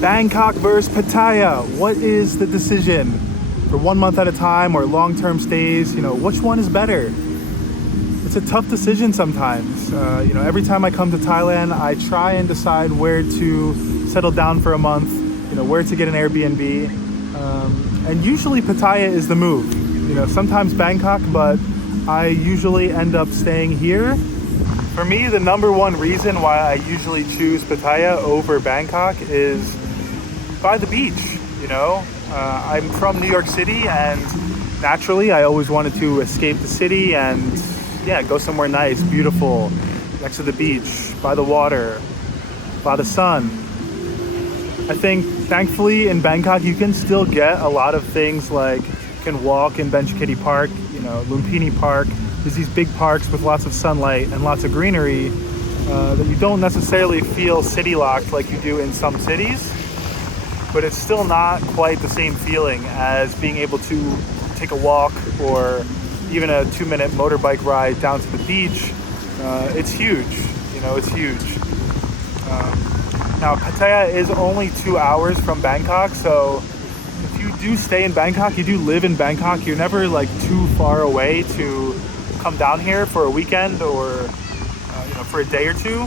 Bangkok versus Pattaya. What is the decision? For 1 month at a time or long-term stays, which one is better? It's a tough decision sometimes. Every time I come to Thailand, I try and decide where to settle down for a month, where to get an Airbnb. And usually Pattaya is the move. Sometimes Bangkok, but I usually end up staying here. For me, the number one reason why I usually choose Pattaya over Bangkok is by the beach. I'm from New York City, and naturally I always wanted to escape the city and go somewhere nice, beautiful, next to the beach, by the water, by the sun. I think thankfully in Bangkok you can still get a lot of things, like you can walk in Benchikiti Park, Lumpini Park. There's these big parks with lots of sunlight and lots of greenery that you don't necessarily feel city locked like you do in some cities. But it's still not quite the same feeling as being able to take a walk or even a 2-minute motorbike ride down to the beach. It's huge, it's huge. Now Pattaya is only 2 hours from Bangkok, so if you do stay in Bangkok, you do live in Bangkok, you're never too far away to come down here for a weekend or for a day or two.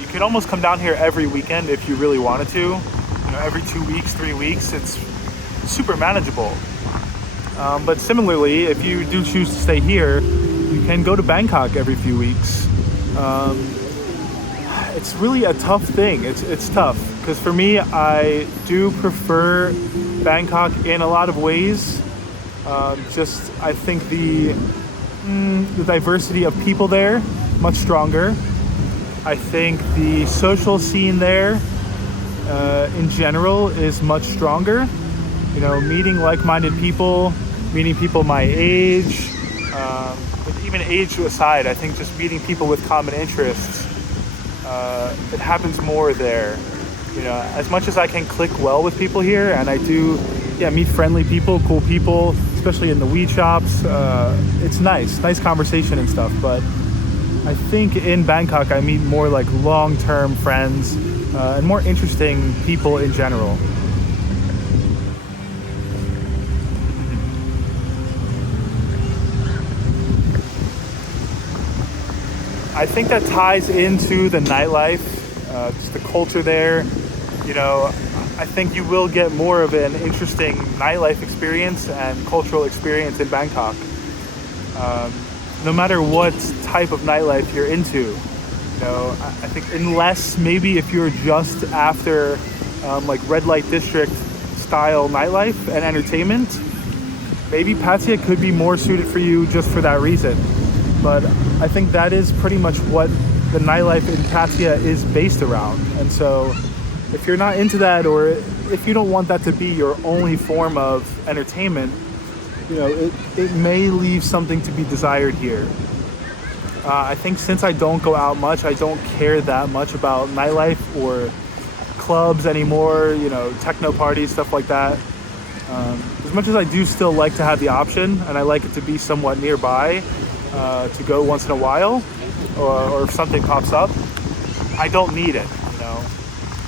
You could almost come down here every weekend if you really wanted to. Every 2 weeks, 3 weeks, it's super manageable. But similarly, if you do choose to stay here, you can go to Bangkok every few weeks. It's really a tough thing. It's tough because for me, I do prefer Bangkok in a lot of ways. I think the diversity of people there much stronger. I think the social scene there in general is much stronger. Meeting like-minded people, meeting people my age, but even age aside, I think just meeting people with common interests, it happens more there. As much as I can click well with people here, and I do, meet friendly people, cool people, especially in the weed shops. It's nice conversation and stuff, but I think in Bangkok I meet more long-term friends and more interesting people in general. I think that ties into the nightlife, just the culture there. I think you will get more of an interesting nightlife experience and cultural experience in Bangkok. No matter what type of nightlife you're into. I think unless maybe if you're just after red light district style nightlife and entertainment, maybe Pattaya could be more suited for you just for that reason. But I think that is pretty much what the nightlife in Pattaya is based around. And so if you're not into that, or if you don't want that to be your only form of entertainment, it may leave something to be desired here. I think since I don't go out much, I don't care that much about nightlife or clubs anymore, techno parties, stuff like that. As much as I do still like to have the option, and I like it to be somewhat nearby to go once in a while, or if something pops up, I don't need it,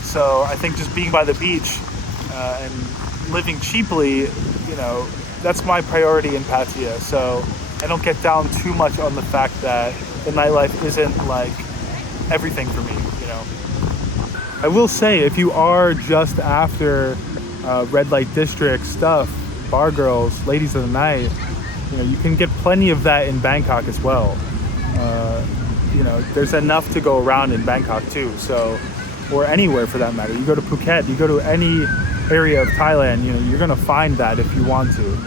So I think just being by the beach and living cheaply, that's my priority in Pattaya. So I don't get down too much on the fact that the nightlife isn't everything for me, I will say, if you are just after red light district stuff, bar girls, ladies of the night, you can get plenty of that in Bangkok as well. There's enough to go around in Bangkok too. So, or anywhere for that matter. You go to Phuket, you go to any area of Thailand, you're gonna find that if you want to.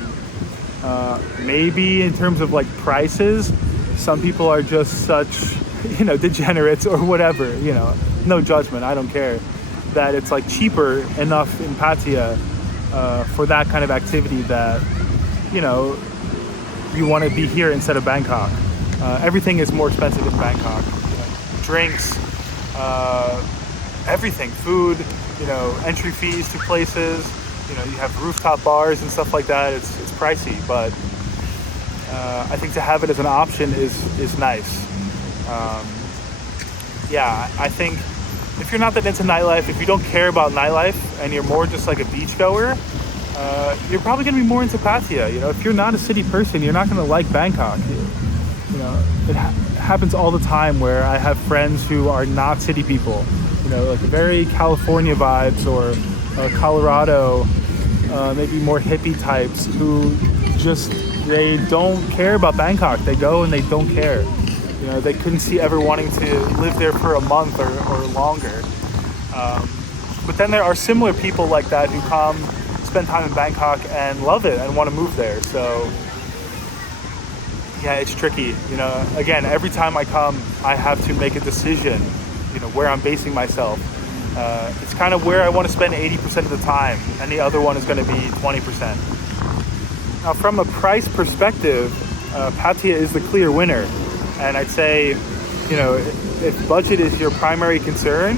Maybe in terms of prices, some people are just such, degenerates or whatever, no judgment, I don't care, that it's cheaper enough in Pattaya for that kind of activity that, you want to be here instead of Bangkok. Everything is more expensive in Bangkok. Drinks, everything, food, entry fees to places, you have rooftop bars and stuff like that. It's pricey, but I think to have it as an option is nice. I think if you're not that into nightlife, if you don't care about nightlife and you're more just like a beach goer, you're probably going to be more into Pattaya. You know, if you're not a city person, you're not going to like Bangkok. You know, it happens all the time where I have friends who are not city people. You know, like very California vibes or Colorado, maybe more hippie types who just, they don't care about Bangkok. They go and they don't care. You know, they couldn't see ever wanting to live there for a month or longer. But then there are similar people like that who come, spend time in Bangkok and love it and want to move there. So yeah, it's tricky. You know, again, every time I come, I have to make a decision, you know, where I'm basing myself. It's kind of where I want to spend 80% of the time, and the other one is going to be 20%. Now, from a price perspective, Pattaya is the clear winner. And I'd say, you know, if budget is your primary concern,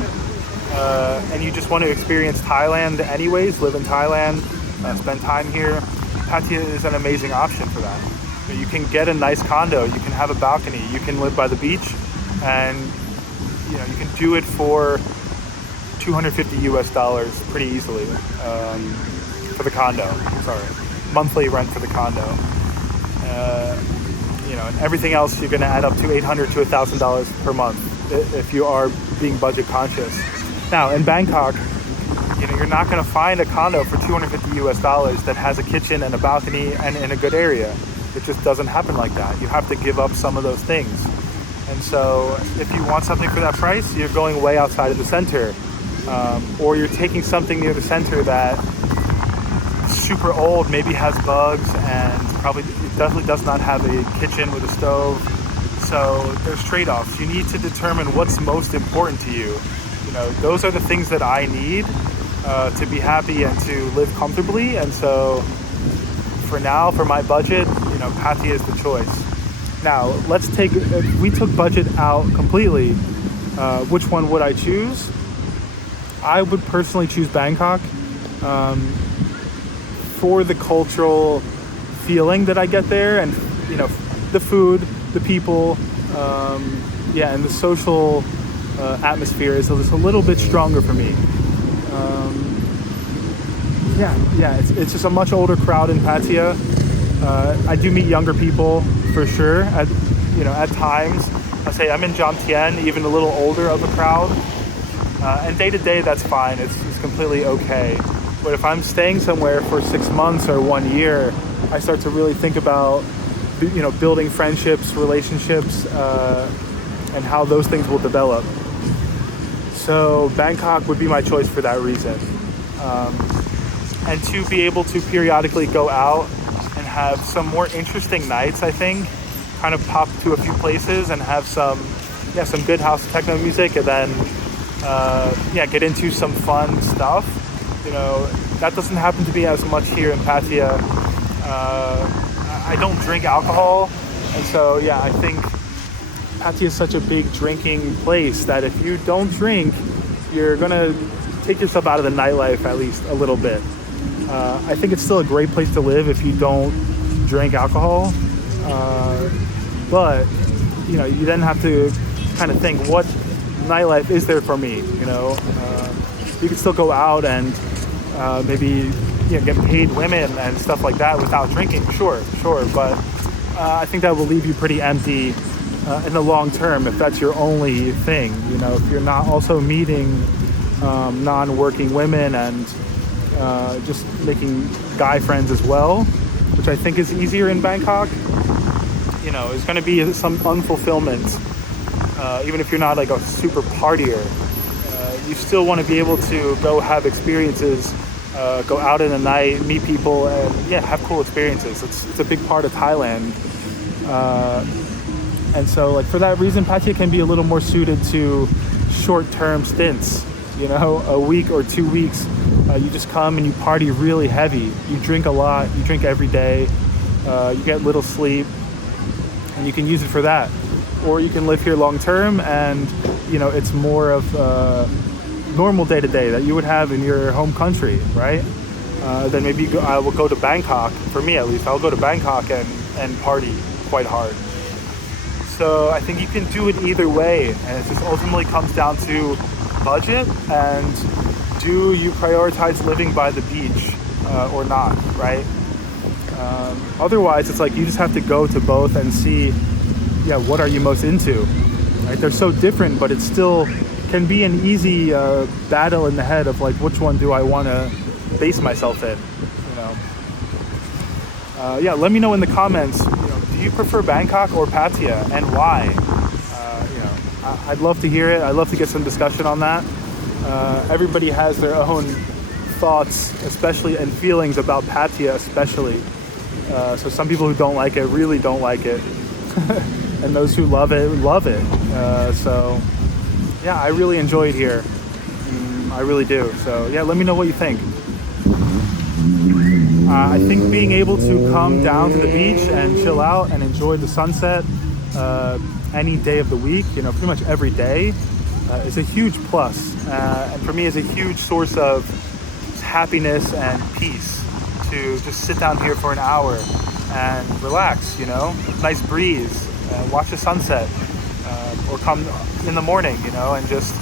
and you just want to experience Thailand anyways, live in Thailand, spend time here, Pattaya is an amazing option for that. You can get a nice condo, you can have a balcony, you can live by the beach, and you know, you can do it for $250 pretty easily for the condo. Monthly rent for the condo. You know, and everything else you're going to add up to $800 to $1,000 per month if you are being budget conscious. Now in Bangkok, you know, you're not going to find a condo for $250 that has a kitchen and a balcony and in a good area. It just doesn't happen like that. You have to give up some of those things. And so if you want something for that price, you're going way outside of the center. Or you're taking something near the center that super old, maybe has bugs, and probably it definitely does not have a kitchen with a stove. So there's trade-offs. You need to determine what's most important to you. You know, those are the things that I need to be happy and to live comfortably. And so for now, for my budget, you know, Pattaya is the choice. Now, let's take, if we took budget out completely, which one would I choose? I would personally choose Bangkok. For the cultural feeling that I get there, and you know, the food, the people, and the social atmosphere is just a little bit stronger for me. It's just a much older crowd in Pattaya. I do meet younger people for sure. At times, I say I'm in Jomtien, even a little older of a crowd. And day to day, that's fine. It's completely okay. But if I'm staying somewhere for 6 months or 1 year, I start to really think about, you know, building friendships, relationships, and how those things will develop. So Bangkok would be my choice for that reason. And to be able to periodically go out and have some more interesting nights, I think, kind of pop to a few places and have some good house techno music, and then get into some fun stuff. You know, that doesn't happen to be as much here in Pattaya. I don't drink alcohol, and so I think Pattaya is such a big drinking place that if you don't drink, you're gonna take yourself out of the nightlife at least a little bit. I think it's still a great place to live if you don't drink alcohol, but you know, you then have to kind of think, what nightlife is there for me? You know, you can still go out and maybe get paid women and stuff like that without drinking. Sure, but I think that will leave you pretty empty in the long term if that's your only thing. You know, if you're not also meeting non-working women and just making guy friends as well, which I think is easier in Bangkok. You know, it's going to be some unfulfillment. Even if you're not like a super partier, you still want to be able to go have experiences, go out in the night, meet people, and have cool experiences. It's a big part of Thailand. And so like for that reason, Pattaya can be a little more suited to short-term stints. You know, a week or 2 weeks, you just come and you party really heavy. You drink a lot, you drink every day, you get little sleep, and you can use it for that. Or you can live here long term, and you know, it's more of normal day to day that you would have in your home country, right? Then maybe I will go to Bangkok. For me, at least, I'll go to Bangkok and party quite hard. So I think you can do it either way, and it just ultimately comes down to budget, and do you prioritize living by the beach or not, right? Otherwise, it's like you just have to go to both and see, yeah, what are you most into, right? They're so different, but it still can be an easy battle in the head of like, which one do I want to base myself in, you know? Yeah, let me know in the comments, you know, do you prefer Bangkok or Pattaya, and why? You know, I'd love to hear it. I'd love to get some discussion on that. Everybody has their own thoughts, especially, and feelings about Pattaya especially. So some people who don't like it really don't like it. And those who love it, love it. So yeah, I really enjoy it here. I really do. So yeah, let me know what you think. I think being able to come down to the beach and chill out and enjoy the sunset any day of the week, you know, pretty much every day, is a huge plus. And for me, is a huge source of happiness and peace to just sit down here for an hour and relax, you know, nice breeze, watch the sunset, or come in the morning, you know, and just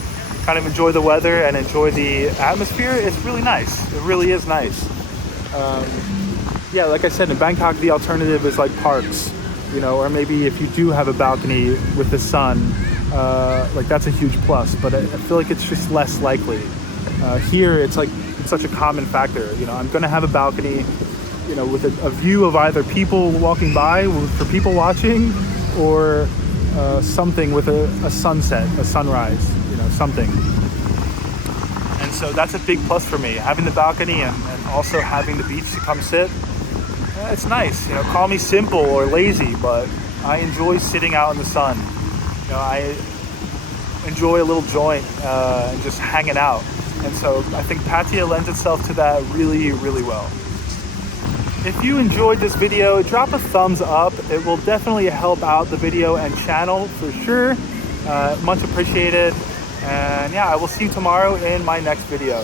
kind of enjoy the weather and enjoy the atmosphere. It's really nice. It really is nice. Yeah, like I said, in Bangkok, the alternative is like parks, you know, or maybe if you do have a balcony with the sun, like that's a huge plus, but I feel like it's just less likely. Here, it's like it's such a common factor. You know, I'm gonna have a balcony, you know, with a view of either people walking by for people watching, or something with a sunset, a sunrise, you know, something. And so that's a big plus for me, having the balcony and also having the beach to come sit. It's nice, you know, call me simple or lazy, but I enjoy sitting out in the sun. You know, I enjoy a little joint and just hanging out. And so I think Pattaya lends itself to that really, really well. If you enjoyed this video, drop a thumbs up. It will definitely help out the video and channel for sure. Much appreciated. And yeah, I will see you tomorrow in my next video.